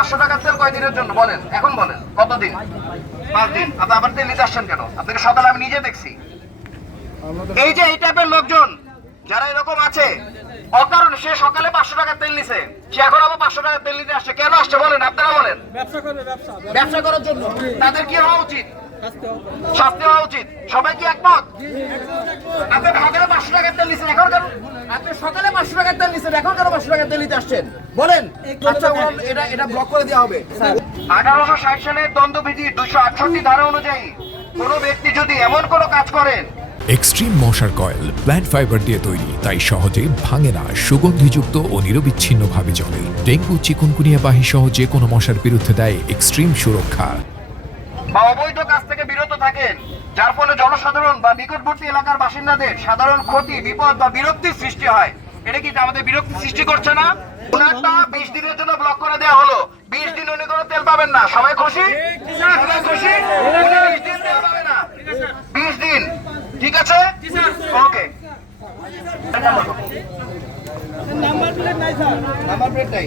500 টাকার তেল কয়দিনের জন্য বলেন, এখন বলেন কতদিন? 5 দিন। আপনি আবার তেল নিতে আসছেন কেন? আপনাকে সকালে আমি নিজে দেখছি। এই যে এই টাইপের লোকজন যারা এরকম আছে, অকারণে সে সকালে 500 টাকার তেল নিছে, সে এখন আবার 500 টাকার তেল নিতে আসছে, কেন আসছে বলেন? আপনারা বলেন। ব্যবসা করার জন্য। তাদের কি হওয়া উচিত? শাস্তি হওয়া উচিত। সবাই কি একমত? আপনি সকালে 500 টাকার তেল নিছেন, এখন কেন? আপনি সকালে 500 টাকার তেল নিছেন, এখন কেন 500 টাকার তেল নিতে আসছেন বলেন? আচ্ছা, এটা ব্লক করে দেওয়া হবে। 1860 সালের দণ্ডবিধির 268 ধারা অনুযায়ী কোন ব্যক্তি যদি এমন কোন কাজ করেন। এক্সট্রিম মশার কয়েল প্ল্যান্ট ফাইবার দিয়ে তৈরি, তাই সহজে ভাঙে না, সুগন্ধিযুক্ত ও নিরবিচ্ছিন্নভাবে জ্বলে। ডেঙ্গু, চিকুনগুনিয়া বাহি সহ যে কোনো মশার বিরুদ্ধে দেয় এক্সট্রিম সুরক্ষা। বা অবৈধ কাজ থেকে বিরত থাকেন, যার ফলে জনসাধারণ বা নিকটবর্তী এলাকার বাসিন্দাদের সাধারণ ক্ষতি, বিপদ বা বিরক্তির সৃষ্টি হয়। এটা কি আমাদের বিরক্তি সৃষ্টি করছে না? ওনারটা 20 দিনের জন্য ব্লক করে দেওয়া হলো। 20 দিন উনি কোনো তেল পাবেন না। সবাই খুশি? সবাই খুশি? উনি 20 দিন তেল পাবে না। 20 দিন, ঠিক আছে? ওকে। নাম্বার প্লেট নাই স্যার। নাম্বার প্লেট নাই।